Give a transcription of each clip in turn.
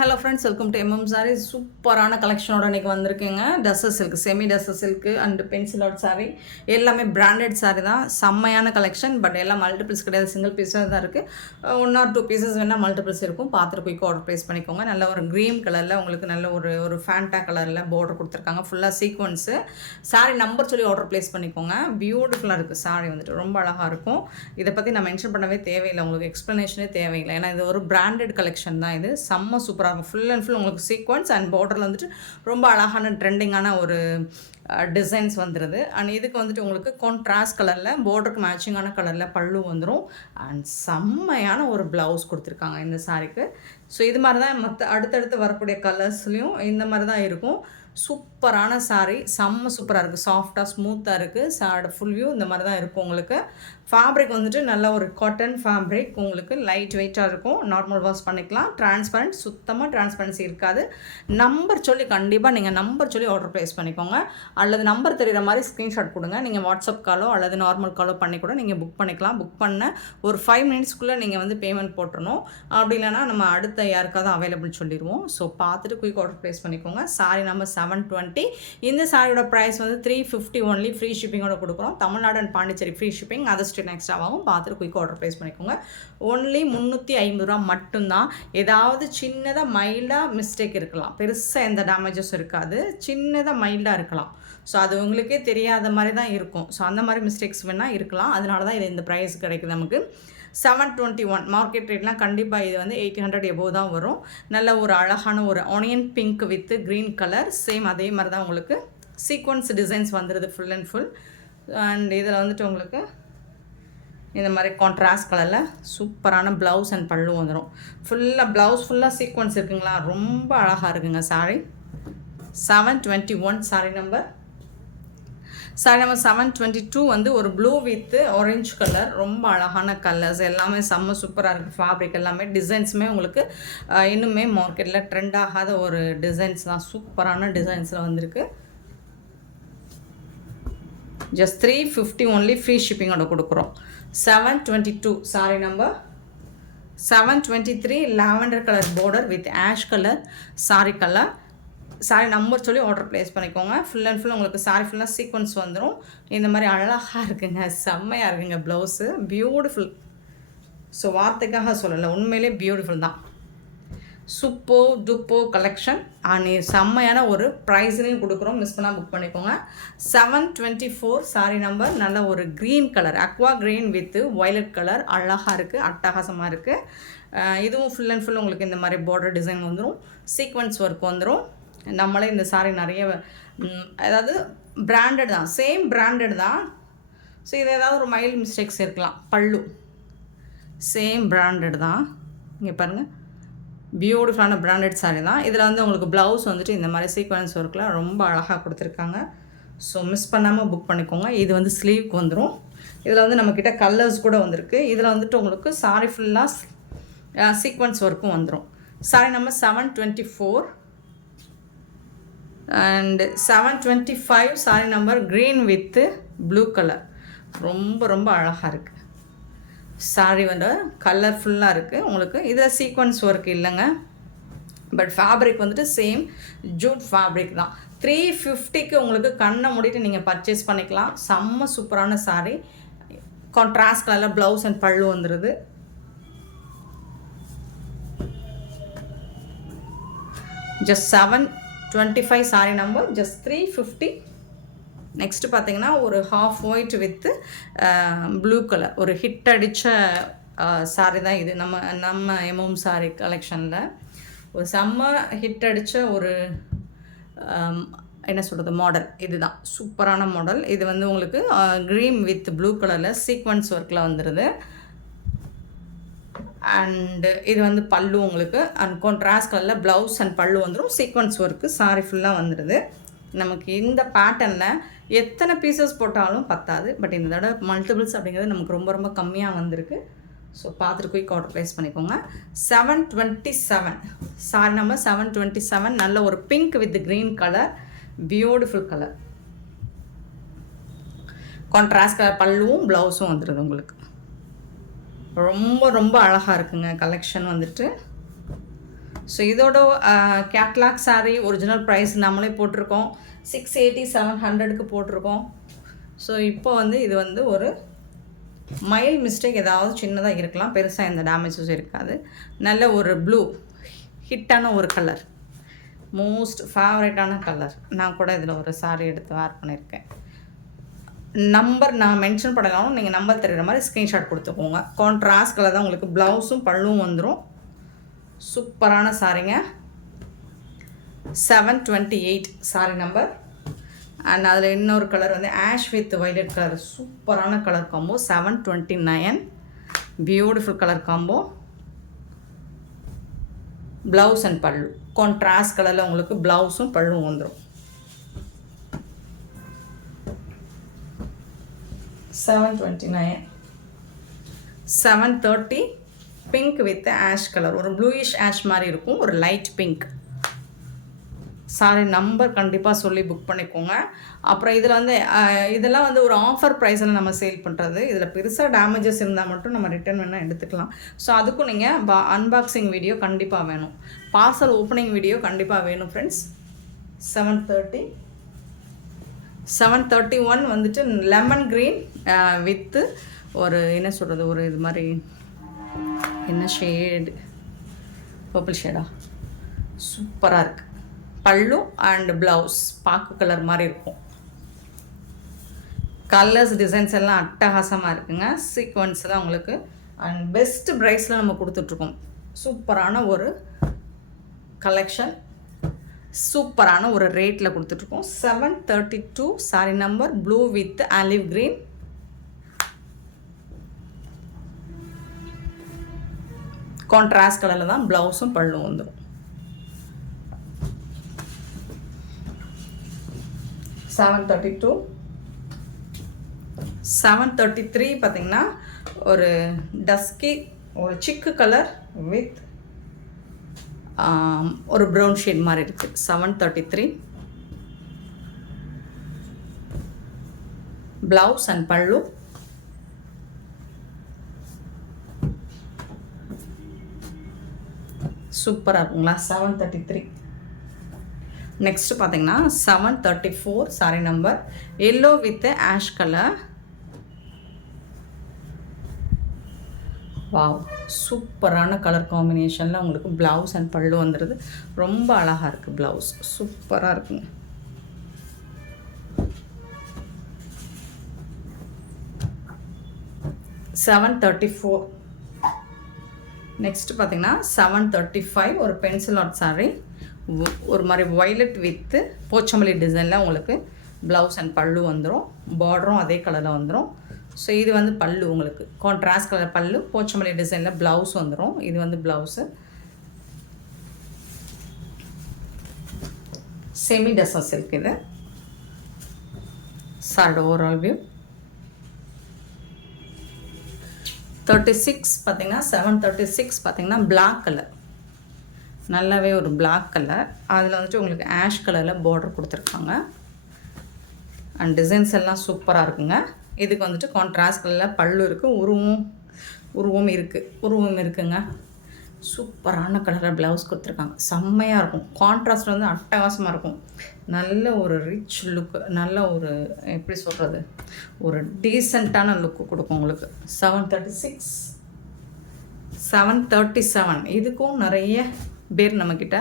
Hello friends, welcome to MM sari. சூப்பரான கலெக்ஷனோட இன்றைக்கி வந்திருக்குங்க. Tussar silk, semi tussar silk and பென்சிலோட சாரி எல்லாமே பிராண்டட் சாரி தான். செம்மையான கலெக்ஷன். பட் எல்லாம் மல்டிபிள்ஸ் கிடையாது, சிங்கிள் பீஸாக தான் இருக்குது. 1 or 2 பீசஸ் வேணால் மல்டிபிள்ஸ் இருக்கும். பார்த்துட்டு குயிக்காக ஆர்டர் ப்ளேஸ் பண்ணிக்கோங்க. நல்ல ஒரு க்ரீன் கலரில் உங்களுக்கு நல்ல ஒரு ஃபேண்டா கலரில் பார்டர் கொடுத்துருக்காங்க. ஃபுல்லாக சீக்வன்ஸு. சாரி நம்பர் சொல்லி ஆர்டர் ப்ளேஸ் பண்ணிக்கோங்க. பியூட்டிஃபுல்லாக இருக்குது சாரி வந்துட்டு, ரொம்ப அழகாக இருக்கும். இதை பற்றி நான் மென்ஷன் பண்ணவே தேவையில்லை, உங்களுக்கு எக்ஸ்ப்ளனேஷனே தேவையில்லை. ஏன்னா இது ஒரு பிராண்டட் கலெக்ஷன் தான். இது செம்ம சூப்பராக இருக்கும். ஃபுல் அண்ட் ஃபுல் உங்களுக்கு சீக்வன்ஸ் அண்ட் பார்டரில் வந்துட்டு ரொம்ப அழகான ட்ரெண்டிங்கான ஒரு டிசைன்ஸ் வந்துடுது. அண்ட் இதுக்கு வந்துட்டு உங்களுக்கு கான்ட்ராஸ்ட் கலரில் பார்டருக்கு மேட்சிங்கான கலரில் பல்லு வந்துடும். அண்ட் செம்மையான ஒரு ப்ளவுஸ் கொடுத்துருக்காங்க இந்த சாரிக்கு. ஸோ இது மாதிரி தான் மற்ற அடுத்தடுத்து வரக்கூடிய கலர்ஸ்லேயும் இந்த மாதிரி தான் இருக்கும். சூப்பரான சாரீ, செம்ம சூப்பராக இருக்குது. சாஃப்டாக ஸ்மூத்தாக இருக்குது. சாரோட ஃபுல் வியூ இந்த மாதிரி தான் இருக்கும். உங்களுக்கு ஃபேப்ரிக் வந்துட்டு நல்ல ஒரு காட்டன் ஃபேப்ரிக், உங்களுக்கு லைட் வெயிட்டாக இருக்கும். நார்மல் வாஷ் பண்ணிக்கலாம். டிரான்ஸ்பரண்ட், சுத்தமாக டிரான்ஸ்பரன்சி இருக்காது. நம்பர் சொல்லி கண்டிப்பாக நீங்கள் நம்பர் சொல்லி ஆர்டர் ப்ளேஸ் பண்ணிக்கோங்க. அல்லது நம்பர் தெரிகிற மாதிரி ஸ்க்ரீன்ஷாட் கொடுங்க. நீங்கள் வாட்ஸ்அப் காலோ அல்லது நார்மல் காலோ பண்ணி கூட நீங்கள் புக் பண்ணிக்கலாம். புக் பண்ண ஒரு 5 மினிட்ஸ்க்குள்ளே நீங்கள் வந்து பேமெண்ட் போட்டுருணும். அப்படி இல்லைனா நம்ம அடுத்த யாருக்காவது அவைலபிள் சொல்லிடுவோம். ஸோ பார்த்துட்டு குயிக் ஆர்டர் ப்ளேஸ் பண்ணிக்கோங்க. Sorry number 720. இந்த சாரியோட ப்ரைஸ் வந்து 350 ஒன்லி. ஃப்ரீ ஷிப்பிங்கோட கொடுக்குறோம். Tamil Nadu and Pondicherry free shipping. அதை எக்ஸ்ட்ராவாகவும் பார்த்துட்டு குயிக் ஆர்டர் ப்ளேஸ் பண்ணிக்கோங்க. ஒன்லி 350 ரூபா மட்டும்தான். ஏதாவது சின்னதாக மைல்டாக மிஸ்டேக் இருக்கலாம், பெருசாக எந்த டேமேஜஸும் இருக்காது. சின்னதாக மைல்டாக இருக்கலாம். ஸோ அது உங்களுக்கே தெரியாத மாதிரி தான் இருக்கும். ஸோ அந்த மாதிரி மிஸ்டேக்ஸ் வேணால் இருக்கலாம். அதனால தான் இது இந்த ப்ரைஸ் கிடைக்குது நமக்கு. 721 மார்க்கெட் ரேட்லாம் கண்டிப்பாக இது வந்து 800 எபோவ் தான் வரும். நல்ல ஒரு அழகான ஒரு onion pink with green colour. Same அதே மாதிரி தான் உங்களுக்கு சீக்வன்ஸ் டிசைன்ஸ் வந்துடுது ஃபுல் அண்ட் ஃபுல். அண்ட் இதில் வந்துட்டு உங்களுக்கு இந்த மாதிரி கான்ட்ராஸ்ட் கலரில் சூப்பரான ப்ளவுஸ் அண்ட் பல்லு வந்துடும். ஃபுல்லாக ப்ளவுஸ் ஃபுல்லாக சீக்வன்ஸ் இருக்குங்களா, ரொம்ப அழகாக இருக்குங்க சாரி. 721 சாரி நம்பர் 722 வந்து ஒரு ப்ளூ வித் ஆரஞ்சு கலர். ரொம்ப அழகான கலர்ஸ், எல்லாமே செம்ம சூப்பராக இருக்குது. ஃபேப்ரிக் எல்லாமே டிசைன்ஸுமே உங்களுக்கு இன்னுமே மார்க்கெட்டில் ட்ரெண்ட் ஆகாத ஒரு டிசைன்ஸ் தான். சூப்பரான டிசைன்ஸில் வந்திருக்கு. Just 350 only. ஃப்ரீ ஷிப்பிங்கோட கொடுக்குறோம். 722 sorry number 723 lavender colour border with ash colour sorry colour. Sorry number சொல்லி ஆர்டர் ப்ளேஸ் பண்ணிக்கோங்க. ஃபுல் அண்ட் ஃபுல் உங்களுக்கு சாரி ஃபுல்லாக சீக்வன்ஸ் வந்துடும். இந்த மாதிரி அழகாக இருக்குங்க, செம்மையாக இருக்குங்க ப்ளவுஸு, பியூட்டிஃபுல். ஸோ வார்த்தைக்காக சொல்லலை, உண்மையிலே பியூட்டிஃபுல் தான். சூப்போ டூப்போ கலெக்ஷன். அண்ட் செம்மையான ஒரு ப்ரைஸ்லையும் கொடுக்குறோம், மிஸ் பண்ணால் புக் பண்ணிக்கோங்க. 724 சாரி நம்பர் நல்ல ஒரு green colour, Aqua green with violet colour. அழகாக இருக்குது, அட்டகாசமாக இருக்குது. இதுவும் ஃபுல் அண்ட் ஃபுல் உங்களுக்கு இந்த மாதிரி பார்டர் டிசைன் வந்துடும், சீக்வன்ஸ் ஒர்க் வந்துடும். நம்மளே இந்த சாரி நிறைய அதாவது பிராண்டட் தான், சேம் பிராண்டட் தான். ஸோ இது ஏதாவது ஒரு மைல்டு மிஸ்டேக்ஸ் இருக்கலாம். பல்லு சேம் பிராண்டட் தான். இங்கே பாருங்கள், பியூட்டிஃபுல்லான பிராண்டட் சாரீ தான். இதில் வந்து உங்களுக்கு ப்ளவுஸ் வந்துட்டு இந்த மாதிரி சீக்வன்ஸ் ஒர்க்கில் ரொம்ப அழகாக கொடுத்துருக்காங்க. ஸோ மிஸ் பண்ணாமல் புக் பண்ணிக்கோங்க. இது வந்து ஸ்லீவ்க்கு வந்துடும். இதில் வந்து நம்மக்கிட்ட கலர்ஸ் கூட வந்திருக்கு. இதில் வந்துட்டு உங்களுக்கு சாரி ஃபுல்லாக சீக்வன்ஸ் ஒர்க்கும் வந்துடும். Sorry number 724 and 725 sorry number green with blue colour. ரொம்ப ரொம்ப அழகாக இருக்குது சாரி. வந்து கலர்ஃபுல்லாக இருக்குது உங்களுக்கு. இதில் சீக்வன்ஸ் ஒர்க் இல்லைங்க, பட் ஃபேப்ரிக் வந்துட்டு சேம் ஜூட் ஃபேப்ரிக் தான். 350க்கு உங்களுக்கு கண்ணை மூடிட்டு நீங்கள் பர்ச்சேஸ் பண்ணிக்கலாம். செம்ம சூப்பரான சாரி. கான்ட்ராஸ்ட் கலரில் ப்ளவுஸ் அண்ட் பல்லு வந்துடுது. Just 725 sorry number, just 350. Next பார்த்தீங்கன்னா ஒரு half white with blue colour, ஒரு ஹிட் அடித்த சாரி தான் இது. நம்ம எம்எம் சாரி கலெக்ஷனில் ஒரு செம்ம ஹிட் அடித்த ஒரு என்ன சொல்கிறது மாடல். இதுதான் சூப்பரான மாடல். இது வந்து உங்களுக்கு க்ரீன் வித் ப்ளூ கலரில் சீக்வன்ஸ் ஒர்க்கில் வந்துடுது. அண்டு இது வந்து பல்லு உங்களுக்கு அண்ட் கான்ட்ராஸ்ட் கலரில் ப்ளவுஸ் அண்ட் பல்லு வந்துடும். சீக்வன்ஸ் ஒர்க்கு சாரி ஃபுல்லாக வந்துடுது. நமக்கு இந்த பேட்டர்னில் எத்தனை பீசஸ் போட்டாலும் பத்தாது. பட் இந்த தடவை மல்டிபிள்ஸ் அப்படிங்கிறது நமக்கு ரொம்ப ரொம்ப கம்மியாக வந்திருக்கு. ஸோ பார்த்துட்டு குயிக் ஆர்டர் ப்ளேஸ் பண்ணிக்கோங்க. 727 சாரி நம்பர் 727 நல்ல ஒரு pink with green colour, beautiful colour. Contrast colour பல்லுவும் ப்ளவுஸும் வந்துடுது உங்களுக்கு. ரொம்ப ரொம்ப அழகாக இருக்குங்க கலெக்ஷன் வந்துட்டு. ஸோ இதோட கேட்லாக் சாரீ ஒரிஜினல் ப்ரைஸ் நம்மளே போட்டிருக்கோம் 680 700க்கு போட்டிருக்கோம். ஸோ இப்போ வந்து இது வந்து ஒரு மைல்ட் மிஸ்டேக் ஏதாவது சின்னதாக இருக்கலாம், பெருசாக எந்த டேமேஜஸும் இருக்காது. நல்ல ஒரு ப்ளூ ஹிட்டான ஒரு கலர், மோஸ்ட் ஃபேவரட்டான கலர். நான் கூட இதில் ஒரு சாரீ எடுத்து வேர் பண்ணியிருக்கேன். நம்பர் நான் மென்ஷன் பண்ணலாம், நீங்கள் நம்பர் தெரிகிற மாதிரி ஸ்க்ரீன்ஷாட் கொடுத்துக்கோங்க. கான்ட்ராஸ்ட் கலர் தான் உங்களுக்கு ப்ளவுஸும் பல்லும் வந்துடும். சூப்பரான சாரீங்க. 728 சாரி நம்பர். அண்ட் அதில் இன்னொரு கலர் வந்து ஆஷ் வித் வைலட் கலர், சூப்பரான colour combo. 729 beautiful colour combo. Blouse and பல்லு கான்ட்ராஸ்ட் கலரில் உங்களுக்கு ப்ளவுஸும் பல்லும் வந்துடும். 729. 730 பிங்க் வித் ஆஷ் கலர், ஒரு ப்ளூயிஷ் ஆஷ் மாதிரி இருக்கும், ஒரு லைட் பிங்க். சாரி நம்பர் கண்டிப்பாக சொல்லி புக் பண்ணிக்கோங்க. அப்புறம் இதில் வந்து இதெல்லாம் வந்து ஒரு ஆஃபர் ப்ரைஸில் நம்ம சேல் பண்ணுறது. இதில் பெருசாக டேமேஜஸ் இருந்தால் மட்டும் நம்ம ரிட்டர்ன் வேணால் எடுத்துக்கலாம். ஸோ அதுக்கும் நீங்கள் அன்பாக்சிங் வீடியோ கண்டிப்பாக வேணும், பார்சல் ஓப்பனிங் வீடியோ கண்டிப்பாக வேணும் ஃப்ரெண்ட்ஸ். 730. 731 வந்துட்டு லெமன் க்ரீன் வித்து ஒரு என்ன சொல்கிறது, ஒரு இது மாதிரி என்ன ஷேடு, பர்பிள் ஷேடா, சூப்பராக இருக்குது. பல்லு அண்ட் ப்ளவுஸ் பாக்கு கலர் மாதிரி இருக்கும். கலர்ஸ் டிசைன்ஸ் எல்லாம் அட்டகாசமாக இருக்குங்க. சீக்வன்ஸ் தான் உங்களுக்கு அண்ட் பெஸ்ட் ப்ரைஸில் நம்ம கொடுத்துட்ருக்கோம். சூப்பரான ஒரு கலெக்ஷன், சூப்பரான ஒரு ரேட்டில் கொடுத்துட்ருக்கோம். 732 sorry number, blue with olive green. Contrast கலரில் தான் ப்ளவுஸும் பல்லும் வந்துடும். 732. 733 பார்த்திங்கன்னா ஒரு டஸ்கி ஒரு சிக்கு கலர் வித் ஒரு ப்ரௌன் ஷேட் மாதிரி இருக்குது. 733 ப்ளவுஸ் அண்ட் பல்லு. சூப்பராக இருக்குங்களா? 733. நெக்ஸ்ட்டு பார்த்தீங்கன்னா 734 sorry number, yellow with ash colour. Wow, சூப்பரான கலர் காம்பினேஷனில் உங்களுக்கு ப்ளவுஸ் அண்ட் பல்லு வந்துடுது. ரொம்ப அழகாக இருக்குது ப்ளவுஸ், சூப்பராக இருக்குங்க. $734. நெக்ஸ்ட்டு பார்த்தீங்கன்னா 735 ஒரு பென்சில் ஆர்ட் சாரீ, ஒரு மாதிரி வயலட் வித்து போச்சமல்லி டிசைனில் உங்களுக்கு ப்ளவுஸ் அண்ட் பல்லு வந்துடும். பார்டரும் அதே கலரில் வந்துடும். ஸோ இது வந்து பல்லு உங்களுக்கு கான்ட்ராஸ்ட் கலர் பல்லு, போச்சமல்லி டிசைனில் ப்ளவுஸ் வந்துடும். இது வந்து ப்ளவுஸு. செமி டசர் சில்க் இது. சாரோட ஓவரால் வியூ 36 பார்த்தீங்கன்னா 736 பார்த்தீங்கன்னா பிளாக் கலர், நல்லாவே ஒரு பிளாக் கலர். அதில் வந்துட்டு உங்களுக்கு ஆஷ் கலரில் பார்டர் கொடுத்துருக்காங்க அண்ட் டிசைன்ஸ் எல்லாம் சூப்பராக இருக்குங்க. இதுக்கு வந்துட்டு கான்ட்ராஸ்ட் கலரில் பல்லு இருக்குது, உருவம் இருக்குங்க. சூப்பரான கலரில் ப்ளவுஸ் கொடுத்துருக்காங்க, செம்மையாக இருக்கும். கான்ட்ராஸ்ட் வந்து அட்டகாசமாக இருக்கும். நல்ல ஒரு ரிச் லுக்கு, நல்ல ஒரு எப்படி சொல்கிறது, ஒரு டீசெண்டான லுக்கு கொடுக்கும் உங்களுக்கு. 736. 737 இதுக்கும் நிறைய பேர் நம்மக்கிட்ட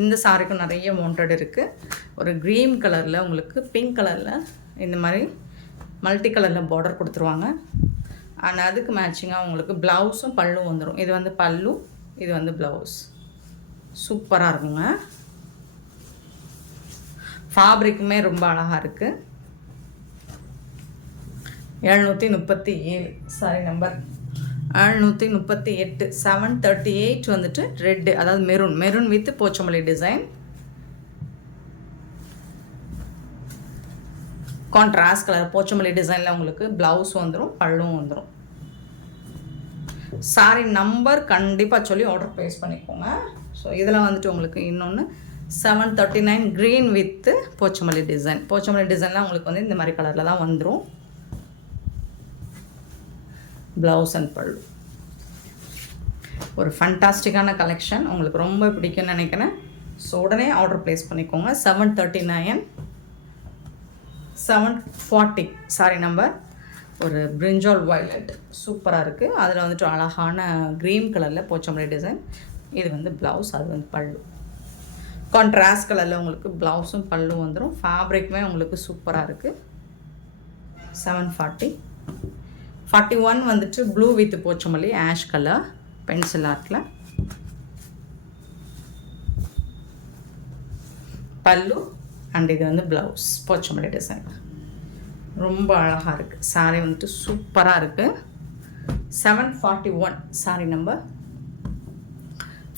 இந்த சாரிக்கும் நிறைய வாண்டட் இருக்குது. ஒரு க்ரீன் கலரில் உங்களுக்கு பிங்க் கலரில் இந்த மாதிரி மல்டி கலரில் பார்டர் கொடுத்துருவாங்க அண்ட் அதுக்கு மேட்சிங்காக உங்களுக்கு ப்ளவுஸும் பல்லும் வந்துடும். இது வந்து பல்லு, இது வந்து ப்ளவுஸ். சூப்பராக இருக்குங்க. ஃபேப்ரிக்குமே ரொம்ப அழகாக இருக்குது. 737 சாரி நம்பர் 738. 738 வந்துட்டு ரெட்டு, அதாவது maroon with Pochampally design. Contrast colour Pochampally டிசைனில் உங்களுக்கு ப்ளவுஸ் வந்துடும், பல்லும் வந்துடும். சாரி நம்பர் கண்டிப்பாக சொல்லி ஆர்டர் ப்ளேஸ் பண்ணிக்கோங்க. ஸோ இதில் வந்துட்டு உங்களுக்கு இன்னொன்று 739 green with Pochampally design. Pochampally டிசைன்லாம் உங்களுக்கு வந்து இந்த மாதிரி கலரில் தான் வந்துடும். ப்ளவுஸ் அண்ட் பல்லு. ஒரு ஃபண்டாஸ்டிக்கான கலெக்ஷன், உங்களுக்கு ரொம்ப பிடிக்கும்னு நினைக்கிறேன். ஸோ உடனே ஆர்டர் ப்ளேஸ் பண்ணிக்கோங்க. 739 740 சாரி நம்பர். ஒரு பிரிஞ்சால் வயலட் சூப்பராக இருக்குது. அதில் வந்துட்டு அழகான க்ரீன் கலரில் போச்சம்பள்ளி டிசைன். இது வந்து ப்ளவுஸ், அது வந்து பல்லு. கான்ட்ராஸ்ட் கலரில் உங்களுக்கு ப்ளவுஸும் பல்லும் வந்துடும். ஃபேப்ரிக்குமே உங்களுக்கு சூப்பராக இருக்குது. 740. 41 வந்துட்டு blue with Pochampally ash colour pencil ஆர்ட்டில். பல்லு அண்ட் இது வந்து ப்ளவுஸ் போச்சம்பள்ளி டிசைன். ரொம்ப அழகாக இருக்குது. சாரீ வந்துட்டு சூப்பராக இருக்குது. 741 சாரீ நம்பர்.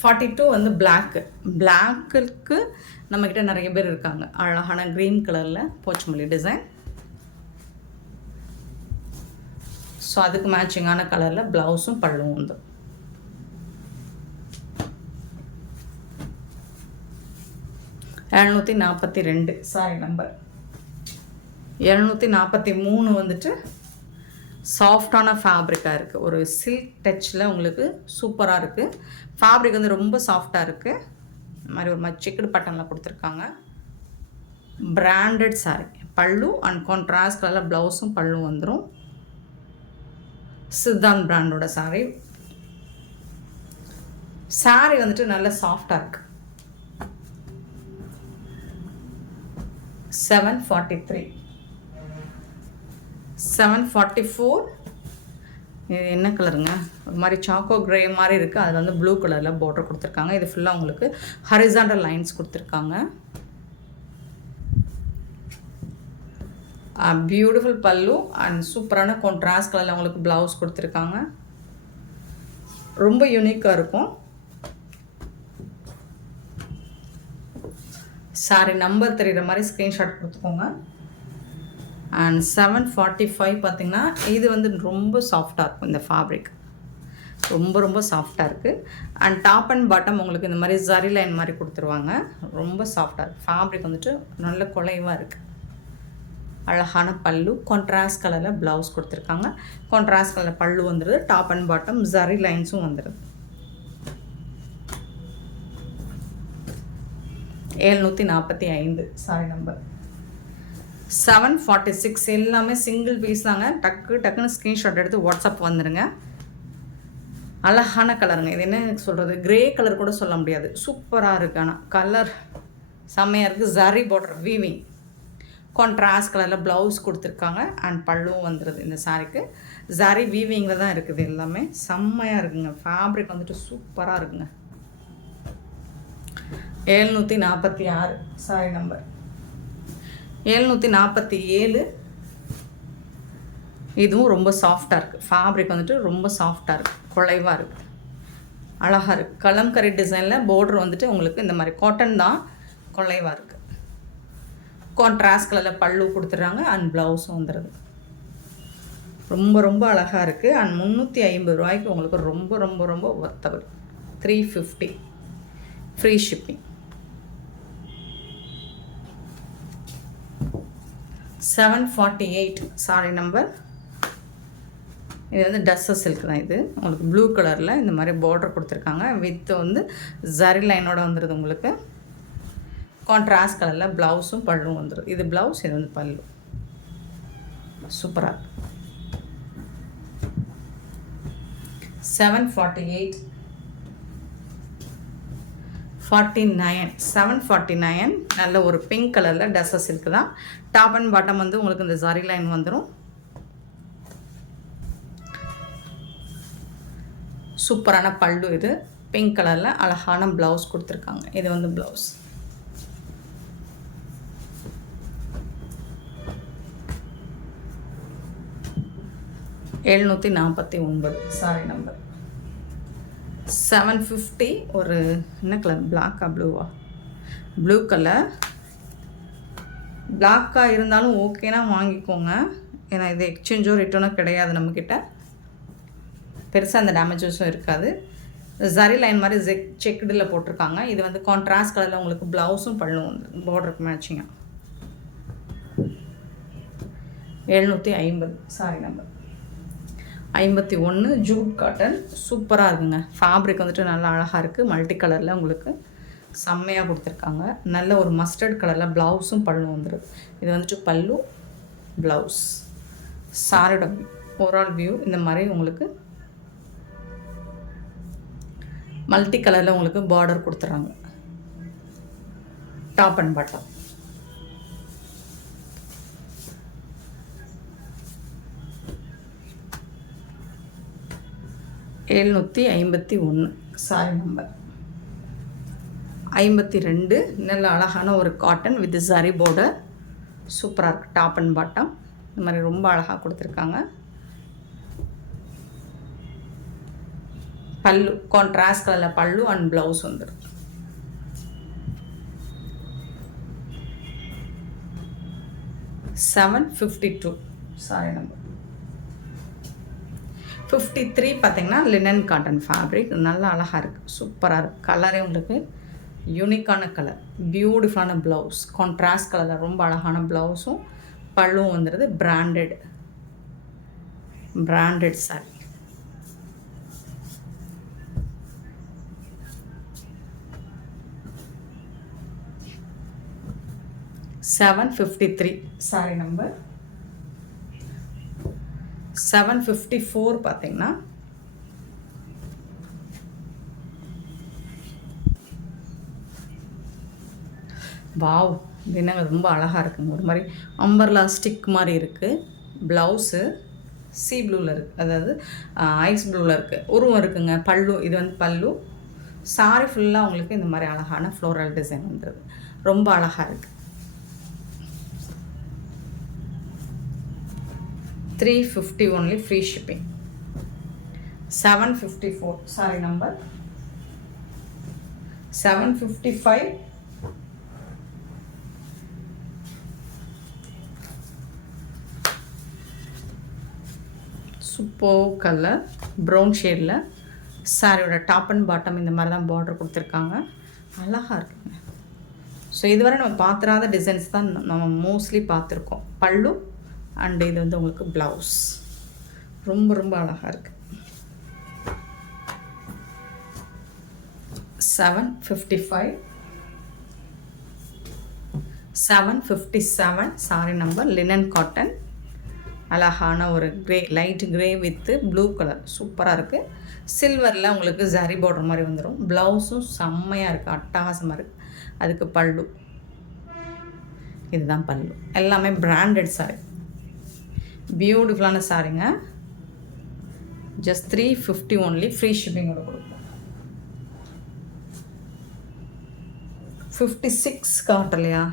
42 வந்து பிளாக்குக்கு நம்மக்கிட்ட நிறைய பேர் இருக்காங்க. அழகான க்ரீன் கலரில் போச்சம்பள்ளி டிசைன். ஸோ அதுக்கு மேட்சிங்கான கலரில் ப்ளவுஸும் பல்லும் வந்து. எழுநூற்றி 42 சாரி நம்பர். 743 வந்துட்டு சாஃப்டான ஃபேப்ரிக்காக இருக்குது. ஒரு சில்க் டச்சில் உங்களுக்கு சூப்பராக இருக்குது. ஃபேப்ரிக் வந்து ரொம்ப சாஃப்டாக இருக்குது. இந்த மாதிரி ஒரு மாதிரி செக்குடு பட்டனில் கொடுத்துருக்காங்க. பிராண்டட் சாரீ. பல்லு அண்ட் கான்ட்ராஸ்ட் கலரில் ப்ளவுஸும் பல்லும் வந்துடும். சித்தாந்த் பிராண்டோட சாரீ. சாரீ வந்துட்டு நல்ல சாஃப்டாக இருக்குது. 743. 744. இது என்ன கலருங்க? ஒரு மாதிரி சாக்கோ கிரே மாதிரி இருக்குது. அதில் வந்து ப்ளூ கலரில் பார்டர் கொடுத்துருக்காங்க. இது ஃபுல்லாக உங்களுக்கு ஹரிசாண்டல் லைன்ஸ் கொடுத்துருக்காங்க. பியூட்டிஃபுல் பல்லு அண்ட் சூப்பரான கான்ட்ராஸ்ட் கலரில் உங்களுக்கு ப்ளவுஸ் கொடுத்துருக்காங்க. ரொம்ப யூனிக்காக இருக்கும். சாரி நம்பர் தெரிகிற மாதிரி ஸ்க்ரீன்ஷாட் கொடுத்துக்கோங்க. அண்ட் 745 பார்த்திங்கன்னா இது வந்து ரொம்ப சாஃப்டாக இருக்கும். இந்த ஃபேப்ரிக் ரொம்ப சாஃப்டாக இருக்குது. அண்ட் டாப் அண்ட் பாட்டம் உங்களுக்கு இந்த மாதிரி ஜரி லைன் மாதிரி கொடுத்துருவாங்க. ரொம்ப சாஃப்டாக இருக்குது. ஃபேப்ரிக் வந்துட்டு நல்ல குலைவாக இருக்குது. அழகான பல்லு, கான்ட்ராஸ்ட் கலரில் ப்ளவுஸ் கொடுத்துருக்காங்க. கான்ட்ராஸ்ட் கலரில் பல்லு வந்துடுது. டாப் அண்ட் பாட்டம் ஜரி லைன்ஸும் வந்துடுது. 745 சாரி நம்பர். 746 எல்லாமே சிங்கிள் பீஸ் தாங்க. டக்குன்னு ஸ்க்ரீன்ஷாட் எடுத்து வாட்ஸ்அப் வந்துடுங்க. அழகான கலருங்க. இது என்ன சொல்கிறது, கிரே கலர் கூட சொல்ல முடியாது. சூப்பராக இருக்குது. ஆனால் கலர் செம்மையாக இருக்குது. Zari border weaving. கான்ட்ராஸ்ட் கலரில் ப்ளவுஸ் கொடுத்துருக்காங்க அண்ட் பல்லுவும் வந்துடுது. இந்த சாரீக்கு ஜரி வீவிங்கில் தான் இருக்குது. எல்லாமே செம்மையாக இருக்குங்க. ஃபேப்ரிக் வந்துட்டு சூப்பராக இருக்குங்க. 746 சாரி நம்பர். 747. இதுவும் ரொம்ப சாஃப்டாக இருக்குது. ஃபேப்ரிக் வந்துட்டு ரொம்ப சாஃப்டாக இருக்குது. குலைவாக இருக்குது. அழகாக இருக்குது. கலம்கரி டிசைனில் பார்டர் வந்துட்டு உங்களுக்கு இந்த மாதிரி காட்டன் தான். குலைவாக இருக்குது. கான்ட்ராஸ்ட் கலரில் பல்லு கொடுத்துட்றாங்க அண்ட் ப்ளவுஸும் வந்துடுது. ரொம்ப அழகாக இருக்குது. அண்ட் 350 ரூபாய்க்கு உங்களுக்கு ரொம்ப worthable. 350 free shipping. 748 sorry number. இது வந்து டஸ்ஸர் சில்க் தான். இது உங்களுக்கு ப்ளூ கலரில் இந்த மாதிரி பார்டர் கொடுத்துருக்காங்க. வித் வந்து ஜரி லைனோட வந்துடுது. உங்களுக்கு கான்ட்ராஸ்ட் கலரில் ப்ளவுஸும் பல்லும் வந்துடும். இது ப்ளவுஸ், இது வந்து பல்லு. சூப்பராக. 748. 49. 749 நல்ல ஒரு பிங்க் கலரில் டஸ்ஸர் சில்க் தான். டாப் அண்ட் பாட்டம் வந்து உங்களுக்கு இந்த ஜரி லைன் வந்துடும். சூப்பரான பல்லு. இது பிங்க் கலரில் அழகான ப்ளவுஸ் கொடுத்துருக்காங்க. இது வந்து ப்ளவுஸ். 749 sorry number. 750. ஒரு என்ன கலர், பிளாக்கா ப்ளூவா? Blue colour. பிளாக்காக இருந்தாலும் ஓகேனா வாங்கிக்கோங்க. ஏன்னா இது எக்ஸ்சேஞ்சோ ரிட்டர்னோ கிடையாது நம்மக்கிட்ட. பெருசாக அந்த டேமேஜஸும் இருக்காது. ஜரி லைன் மாதிரி செக்குடில் போட்டிருக்காங்க. இது வந்து கான்ட்ராஸ்ட் கலரில் உங்களுக்கு ப்ளவுஸும் பல்லும் வந்து பார்டருக்கு மேட்சிங்காக. 750 சாரி நம்பர். 51 ஜூட் காட்டன் சூப்பராக இருக்குங்க. ஃபேப்ரிக் வந்துட்டு நல்லா அழகாக இருக்குது. மல்டி கலரில் உங்களுக்கு செம்மையாக கொடுத்துருக்காங்க. நல்ல ஒரு மஸ்டர்ட் கலரில் ப்ளவுஸும் பல்லு வந்துடுது. இது வந்துட்டு பல்லு, ப்ளவுஸ். சாரியோட ஓவரால் வியூ இந்த மாதிரி உங்களுக்கு மல்டி கலரில் உங்களுக்கு பார்டர் கொடுத்துட்றாங்க. Top and bottom. $751 sorry number 52. நல்ல அழகான ஒரு காட்டன் வித் சரி பார்டர் சூப்பராக இருக்குது. டாப் அண்ட் பாட்டம் இந்த மாதிரி ரொம்ப அழகாக கொடுத்துருக்காங்க. பல்லு கான்ட்ராஸ்ட் கலரில் பல்லு அண்ட் ப்ளவுஸ் வந்துடும். $752 சாரி நம்பர் 53. பார்த்தீங்கன்னா லினன் காட்டன் ஃபேப்ரிக் நல்லா அழகாக இருக்குது. சூப்பராக இருக்குது. கலரே உங்களுக்கு யூனிக்கான கலர், பியூட்டிஃபுல்லான ப்ளவுஸ், கான்ட்ராஸ்ட் கலரில் ரொம்ப அழகான ப்ளவுஸும் பல்லுவும் வந்துடுது. Branded sorry. $753 sorry number 754. பார்த்தீங்கன்னா வாவ், இது என்னங்க ரொம்ப அழகாக இருக்குங்க. ஒரு மாதிரி அம்பர்லா ஸ்டிக் மாதிரி இருக்குது. ப்ளவுஸு சி ப்ளூவில் இருக்குது, அதாவது ஐஸ் ப்ளூவில் இருக்குது. உருவம் இருக்குங்க. பல்லு இது வந்து பல்லு. சாரி ஃபுல்லாக உங்களுக்கு இந்த மாதிரி அழகான ஃப்ளோரல் டிசைன் வந்துடுது. ரொம்ப அழகாக இருக்குது. 350 only, free shipping. 754 sorry number 755. Super colour brown ஷேடில் சாரியோட டாப் அண்ட் பாட்டம் இந்த மாதிரி தான் பார்டர் கொடுத்துருக்காங்க. அழகாக இருக்குங்க. ஸோ இதுவரை நம்ம பார்த்துறாத டிசைன்ஸ் தான் நம்ம மோஸ்ட்லி பார்த்துருக்கோம். பல்லு அண்ட் இது வந்து உங்களுக்கு ப்ளவுஸ் ரொம்ப ரொம்ப அழகாக இருக்குது. 755 757 சாரி நம்பர் லினன் காட்டன். அழகான ஒரு grey, light grey with blue colour சூப்பராக இருக்குது. சில்வரில் உங்களுக்கு ஜரி பார்டர் மாதிரி வந்துடும். ப்ளவுஸும் செம்மையாக இருக்குது, அட்டகாசமாக இருக்குது. அதுக்கு பல்லு, இதுதான் பல்லு. எல்லாமே பிராண்டட் சாரி, பியூட்டிஃபுல்லான சாரிங்க. ஜஸ்ட் 350 ஒன்லி, ஃப்ரீ ஷிப்பிங்கோட கொடுப்போம். 56 காட்டலையா?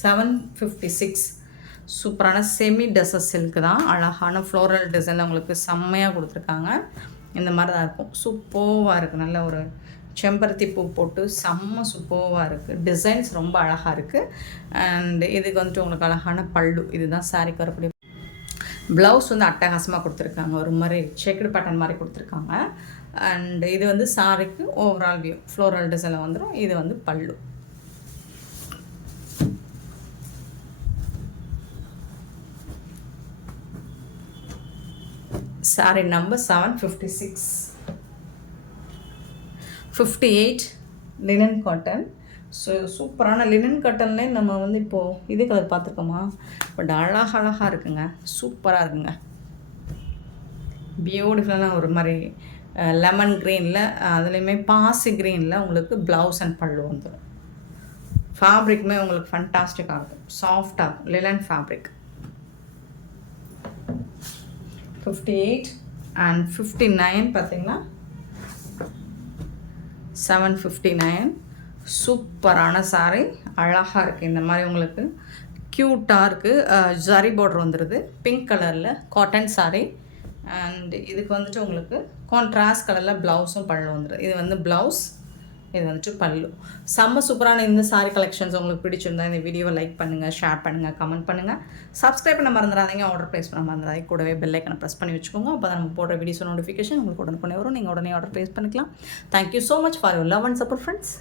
756 சூப்பரான செமி டெசர் சில்க் தான். அழகான ஃப்ளோரல் டிசைனில் உங்களுக்கு செம்மையாக கொடுத்துருக்காங்க. இந்த மாதிரி தான் இருக்கும். சூப்பராக இருக்குது. நல்ல ஒரு செம்பருத்தி பூ போட்டு செம்ம சூப்பராக இருக்குது. டிசைன்ஸ் ரொம்ப அழகாக இருக்குது. அண்ட் இதுக்கு வந்துட்டு உங்களுக்கு அழகான பல்லு. இதுதான் சாரிக்கு வரக்கூடிய ப்ளவுஸ் வந்து அட்டகாசமாக கொடுத்துருக்காங்க. ஒரு மாதிரி செக்குடு பேட்டர்ன் மாதிரி கொடுத்துருக்காங்க. அண்ட் இது வந்து சாரிக்கு ஓவரால் வியூ ஃப்ளோரல் டிசைனில் வந்துடும். இது வந்து பல்லு. Sorry number 756. 58 linen cotton. So சூப்பரான லினன் காட்டன்லே நம்ம வந்து இப்போது இதே கலர் பார்த்துருக்கோமா? பட் அழகாக இருக்குங்க. சூப்பராக இருக்குங்க. பியூட்டிஃபுல்லான ஒரு மாதிரி லெமன் க்ரீனில், அதுலேயுமே பாசி க்ரீனில் உங்களுக்கு ப்ளவுஸ் அண்ட் பல்லு வந்துடும். ஃபேப்ரிக்குமே உங்களுக்கு ஃபண்டாஸ்டிக்காக இருக்கும். சாஃப்டாக இருக்கும். Linen fabric. 58 அண்ட் 59 பார்த்தீங்கன்னா 759. சூப்பரான சாரி, அழகாக இருக்குது. இந்த மாதிரி உங்களுக்கு க்யூட்டாக இருக்குது. ஜரி பார்டர் வந்துடுது. பிங்க் கலரில் காட்டன் சாரி. அண்ட் இதுக்கு வந்துட்டு உங்களுக்கு கான்ட்ராஸ்ட் கலரில் ப்ளவுஸும் பல்லு வந்துடுது. இது வந்து ப்ளவுஸ், இது வந்துட்டு பல்லு. செம்ம சூப்பரான இந்த சாரி கலெக்ஷன்ஸ் உங்களுக்கு பிடிச்சிருந்தா இந்த வீடியோவை லைக் பண்ணுங்கள், ஷேர் பண்ணுங்கள், கமெண்ட் பண்ணுங்கள். சப்ஸ்கிரைப் பண்ண மறந்துடாதீங்க. ஆர்டர் ப்ளேஸ் பண்ண மறந்துடாதீங்க. கூடவே பெல் ஐக்கனை ப்ரெஸ் பண்ணி வச்சுக்கோங்க. அப்போ தான் நம்ம போடுற வீடியோஸ் நோட்டிஃபிகேஷன் உங்களுக்கு உடனே வரும். நீங்கள் உடனே ஆர்டர் ப்ளேஸ் பண்ணிக்கலாம். Thank you so much for your love and support friends.